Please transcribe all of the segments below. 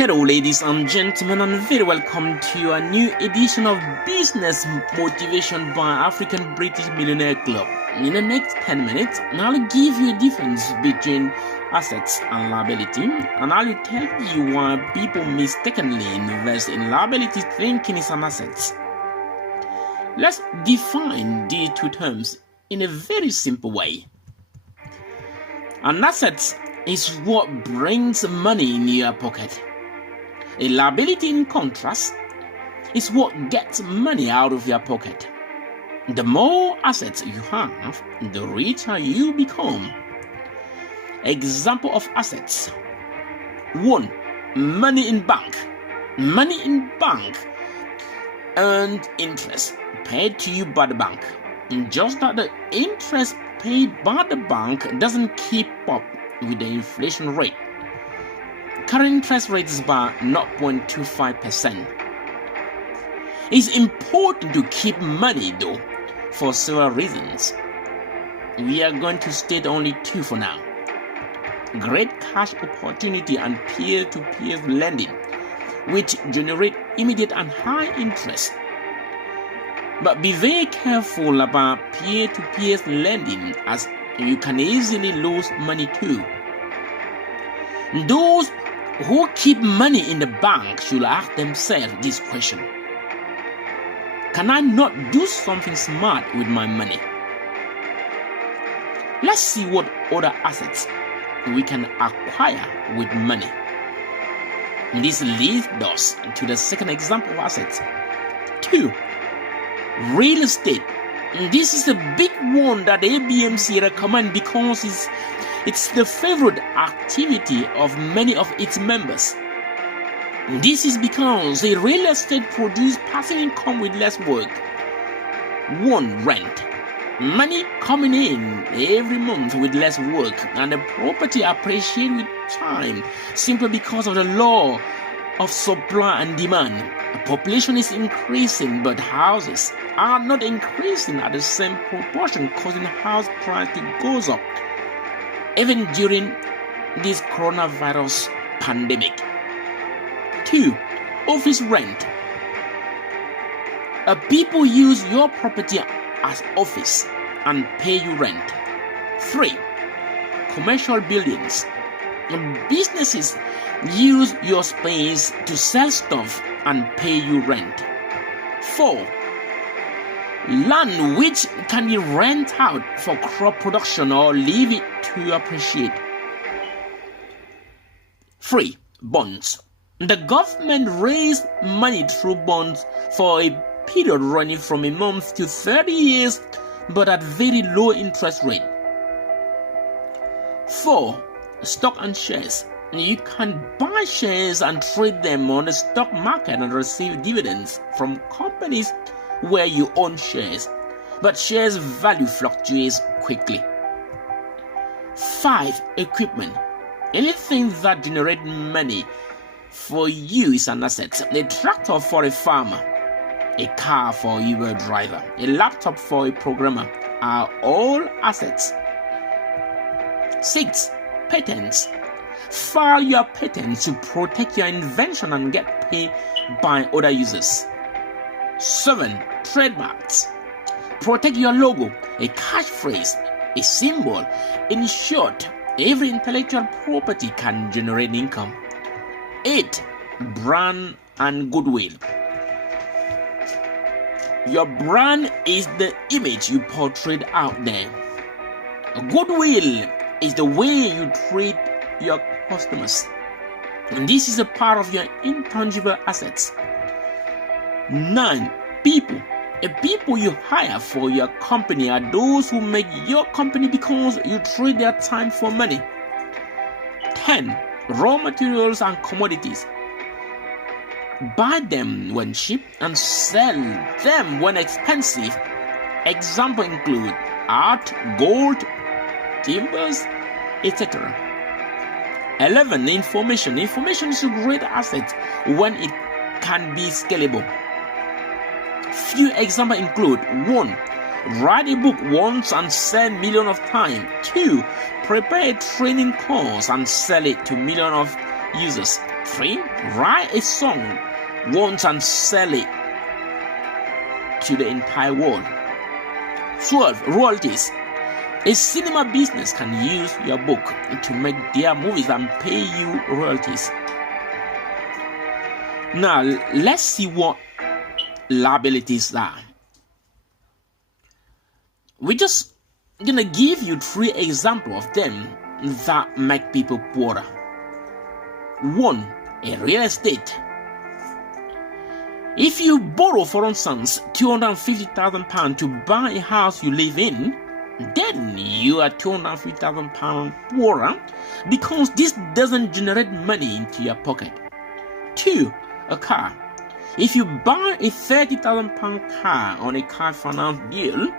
Hello, ladies and gentlemen, and very welcome to a new edition of Business Motivation by African British Millionaire Club. In the next 10 minutes, I'll give you a difference between assets and liability, and I'll tell you why people mistakenly invest in liabilities thinking it's an asset. Let's define these two terms in a very simple way. An asset is what brings money in your pocket. A liability, in contrast, is what gets money out of your pocket. The more assets you have, the richer you become. Example of assets. 1. Money in bank. Money in bank earned interest paid to you by the bank. Just that the interest paid by the bank doesn't keep up with the inflation rate. Current interest rate is by 0.25%. It's important to keep money though, for several reasons. We are going to state only 2 for now. Great cash opportunity and peer-to-peer lending, which generate immediate and high interest. But be very careful about peer-to-peer lending, as you can easily lose money too. Those who keep money in the bank should ask themselves this question: can I not do something smart with my money? Let's see what other assets we can acquire with money. This leads us to the second example of assets. 2. Real estate. This is a big one that ABMC recommend because it's the favorite activity of many of its members. This is because the real estate produces passive income with less work. 1. Rent. Money coming in every month with less work, and the property appreciates with time simply because of the law of supply and demand. The population is increasing, but houses are not increasing at the same proportion, causing house price to go up, even during this coronavirus pandemic. 2. Office rent. People use your property as office and pay you rent. 3. Commercial buildings. Businesses use your space to sell stuff and pay you rent. 4. Land, which can be rented out for crop production or leave it to appreciate. 3. Bonds. The government raised money through bonds for a period running from a month to 30 years, but at very low interest rate. 4. Stock and shares. You can buy shares and trade them on the stock market and receive dividends from companies where you own shares, but shares value fluctuates quickly. 5. Equipment. Anything that generates money for you is an asset. A tractor for a farmer, a car for a Uber driver, a laptop for a programmer are all assets. 6. Patents. File your patents to protect your invention and get paid by other users. 7. Trademarks. Protect your logo, a catchphrase, a symbol. In short, every intellectual property can generate income. 8. Brand and goodwill. Your brand is the image you portray out there. Goodwill is the way you treat your customers. And this is a part of your intangible assets. 9. People. The people you hire for your company are those who make your company because you trade their time for money. 10. Raw materials and commodities. Buy them when cheap and sell them when expensive. Examples include art, gold, timbers, etc. 11. Information. Information is a great asset when it can be scalable. Few examples include: 1. Write a book once and sell millions of times. 2. Prepare a training course and sell it to millions of users. 3. Write a song once and sell it to the entire world. 12. Royalties. A cinema business can use your book to make their movies and pay you royalties. Now, let's see what liabilities are. We're just gonna give you 3 examples of them that make people poorer. 1. A real estate. If you borrow, for instance, £250,000 to buy a house you live in, then you are £250,000 poorer because this doesn't generate money into your pocket. 2. A car. If you buy a £30,000 car on a car finance deal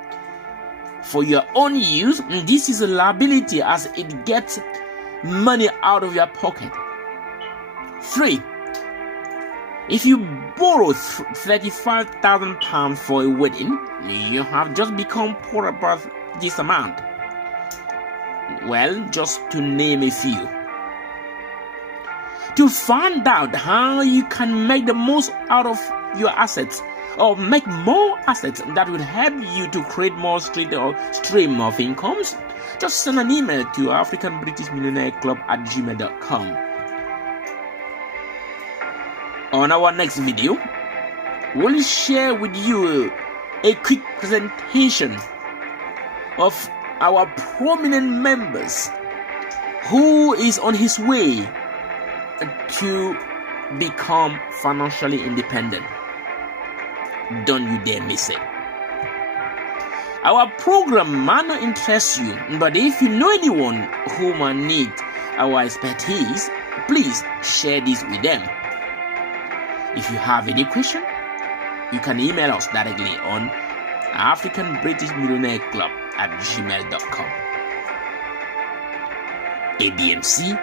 for your own use, this is a liability as it gets money out of your pocket. 3. If you borrow £35,000 for a wedding, you have just become poor about this amount. Well, just to name a few. To find out how you can make the most out of your assets or make more assets that will help you to create more stream of incomes, just send an email to africanbritishmillionaireclub@gmail.com. On our next video, we'll share with you a quick presentation of our prominent members who is on his way to become financially independent. Don't you dare miss it. Our program might not interest you, but if you know anyone who might need our expertise, please share this with them. If you have any question, you can email us directly on africanbritishmillionaireclub@gmail.com. ABMC,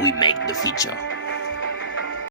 we make the future.